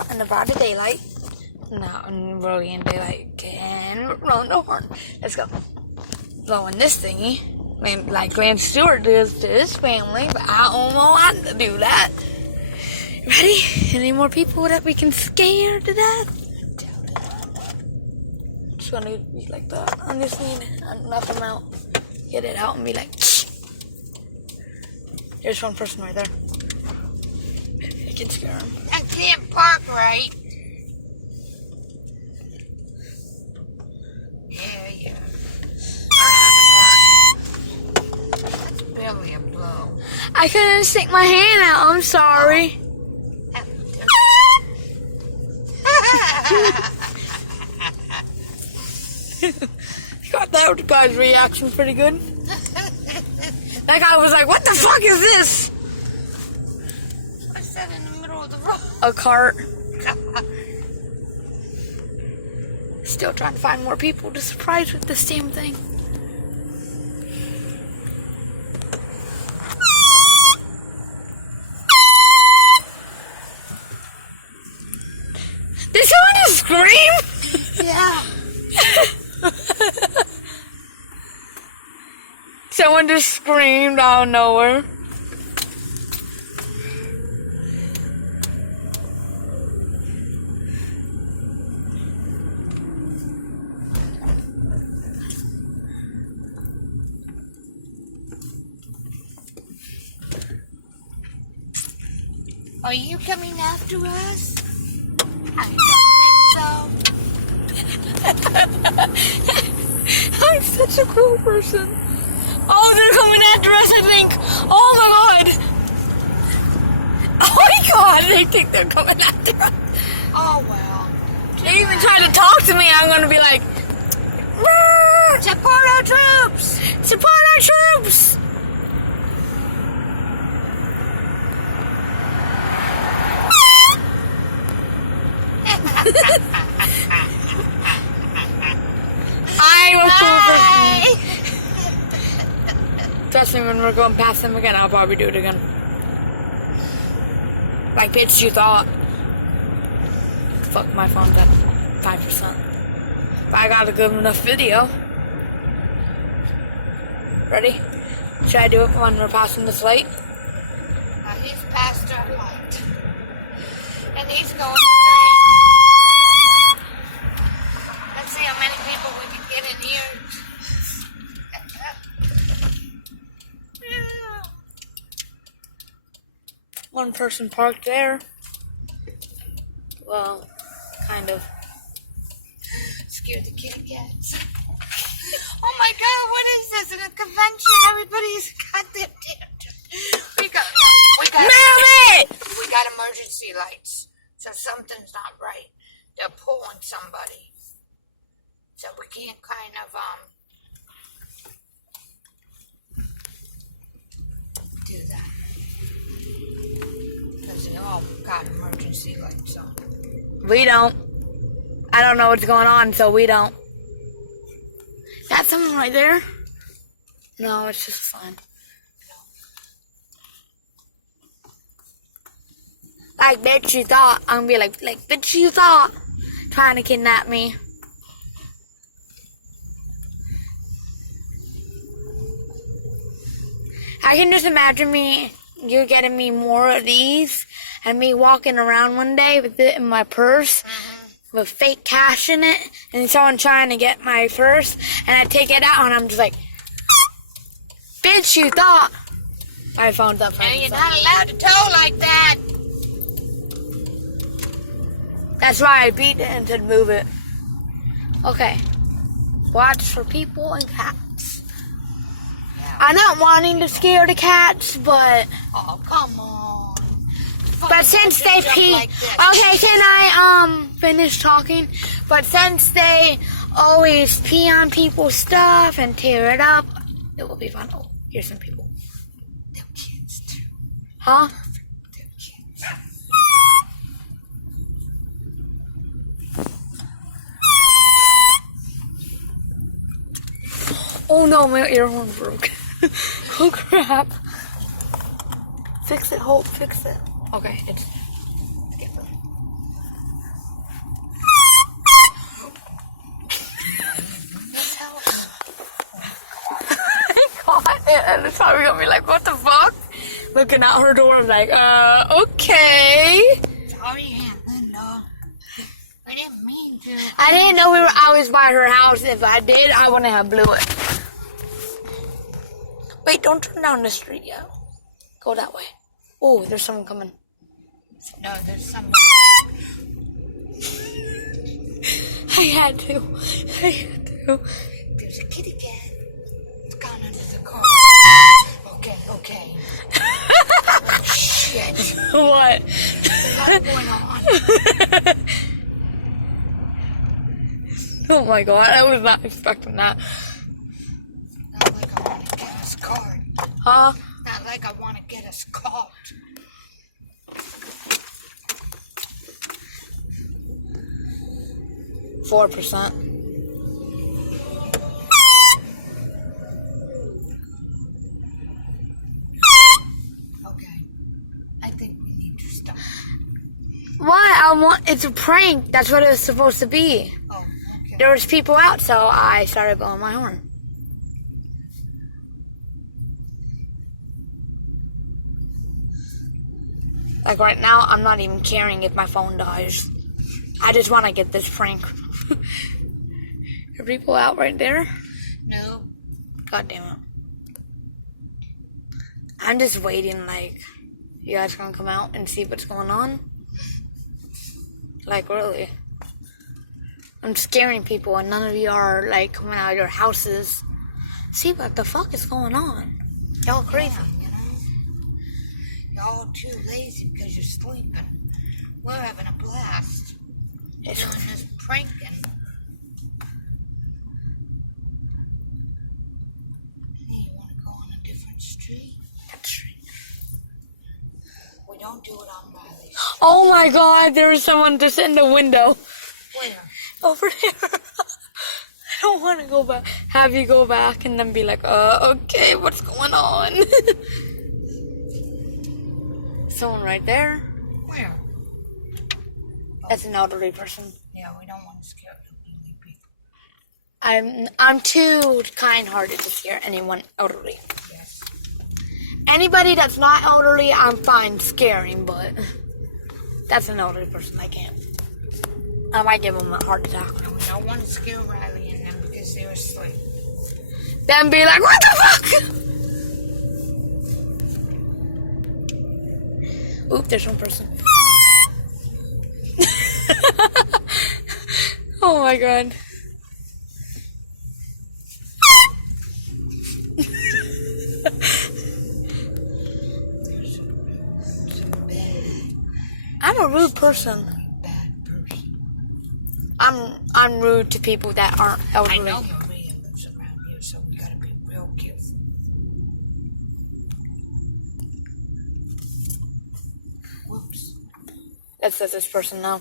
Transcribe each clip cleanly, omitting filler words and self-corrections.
out in the broad daylight. Not in brilliant daylight. Can run the horn. Let's go. Blowing this thingy, like Lance Stewart does to his family, but I don't know how to do that. Ready? Any more people that we can scare to death? Just gonna be like that. I just need to knock them out. Get it out and be like, there's one person right there. I can scare him. I can't park right. Yeah. That's barely a blow. I couldn't stick my hand out. I'm sorry. Got that guy's reaction pretty good. That guy was like, what the fuck is this? What's that in the middle of the road? A cart. Still trying to find more people to surprise with this damn thing. Did someone just scream? Yeah. Someone just screamed out of nowhere. Are you coming after us? I don't think so. I'm such a cool person. Oh, they're coming after us, I think. Oh my god. Oh my god, they think they're coming after us. Oh well. They even try to talk to me, I'm gonna be like, support our troops! Support our troops! I'm a cool person. Trust me, when we're going past them again, I'll probably do it again. Like, bitch, you thought. Fuck, my phone's at 5%. But I got a good enough video. Ready? Should I do it when we're passing this light? He's past our light. And he's going straight. Let's see how many people we can get in here. One person parked there. Well, kind of. Scared the kitty cats. Oh my god, what is this? In a convention, everybody's goddamn We got emergency lights. So something's not right. They're pulling somebody. So we can't kind of do that. Because they all got emergency lights on. We don't. I don't know what's going on, so we don't. That's something right there? No, it's just a sign. Like, bitch, you thought. I'm gonna be like, bitch, you thought. Trying to kidnap me. I can just imagine you getting me more of these, and me walking around one day with it in my purse, with fake cash in it, and someone trying to get my purse, and I take it out, and I'm just like, bitch, you thought. I found up. And you're not allowed to tow like that. That's why I beat it and said move it. Okay. Watch for people and cats. Yeah. I'm not wanting to scare the cats, but... Oh, come on. But since they pee... Like okay, can I finish talking? But since they always pee on people's stuff and tear it up, it will be fun. Oh, here's some people. They're kids, too. Huh? They're kids. Oh no, my ear horn broke. Oh crap. Fix it, Hope, fix it. Okay, it's And it's probably gonna be like, what the fuck? Looking out her door, like, okay. Sorry, Aunt Linda. I didn't mean to. I didn't know we were always by her house. If I did, I wouldn't have blew it. Wait, don't turn down the street yet. Go that way. Oh, there's someone coming. No, there's someone. I had to. There's a kitty cat. It's gone under the car. Okay. Oh, shit. What? There's a lot going on. Oh my god, I was not expecting that. Not like I want to get us caught. Huh? Not like I want to get us caught. %. Okay. I think we need to stop. Why? It's a prank. That's what it was supposed to be. Oh, okay. There was people out, so I started blowing my horn. Like right now, I'm not even caring if my phone dies. I just want to get this prank. Are people out right there? No. God damn it. I'm just waiting, like, you guys gonna come out and see what's going on? Like, really. I'm scaring people and none of you are, like, coming out of your houses. See what the fuck is going on? Y'all crazy. Yeah, you know? You're all too lazy because you're sleeping. We're having a blast. Doing this pranking. Hey, you want to go on a different street? That street. We don't do it on Riley's. Oh my god, there was someone just in the window. Where? Over there. I don't want to go back. Have you go back and then be like, okay, what's going on? Someone right there. Where? That's an elderly person. Yeah, we don't want to scare elderly people. I'm too kind-hearted to scare anyone elderly. Yes. Anybody that's not elderly, I'm fine scaring, but that's an elderly person. I can't. I might give them a heart attack. And we don't want to scare Riley and them because they're asleep. Then be like, what the fuck? Oop, there's one person. Oh my god. I'm a rude person. Bad person. I'm rude to people that aren't I elderly. know Maria lives around here, so we gotta be real careful. Whoops. That says this person now.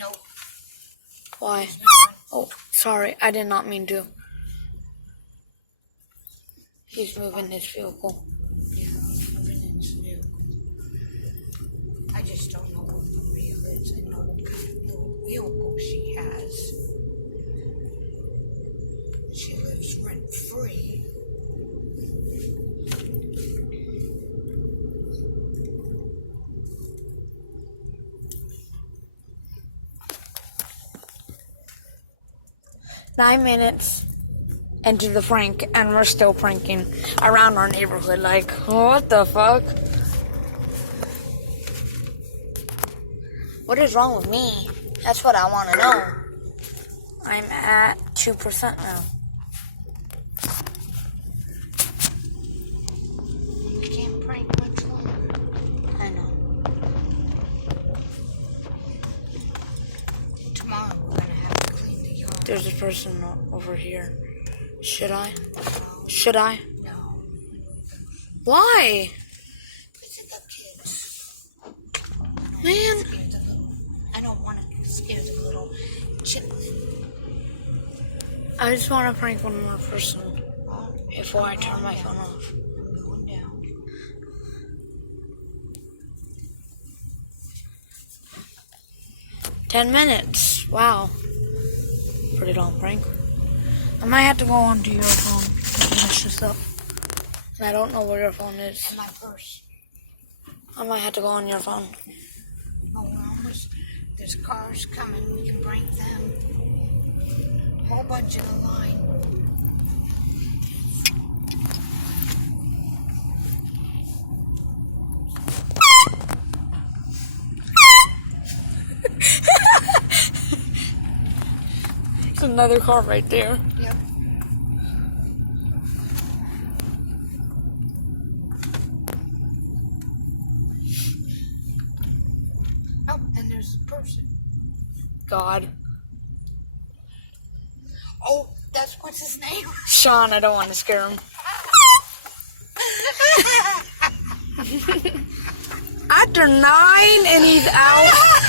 No. Why? There's no one. Oh, sorry. I did not mean to. He's moving his vehicle. Yeah, moving in his vehicle. I just don't know where Maria lives. I know what kind of little vehicle she has. She lives rent-free. Nine minutes into the prank, and we're still pranking around our neighborhood. Like, what the fuck? What is wrong with me? That's what I want to know. I'm at 2% now. We can't prank much longer. I know. Tomorrow we're gonna have to clean the yard. There's a person over here. Should I? No. Should I? No. Why? Because of the kids. Man. I don't want to scare the little chitlin. I just want to prank one more person Oh, before I turn my phone off. I'm going down. $10 minutes. Wow. Pretty long prank. I might have to go onto your phone to finish this up. I don't know where your phone is. In my purse. I might have to go on your phone. Oh, we're almost. There's cars coming. We can break them. A whole bunch in a line. There's another car right there. Yep. Oh, and there's a person. God. Oh, what's his name? Sean, I don't want to scare him. After 9 and he's out.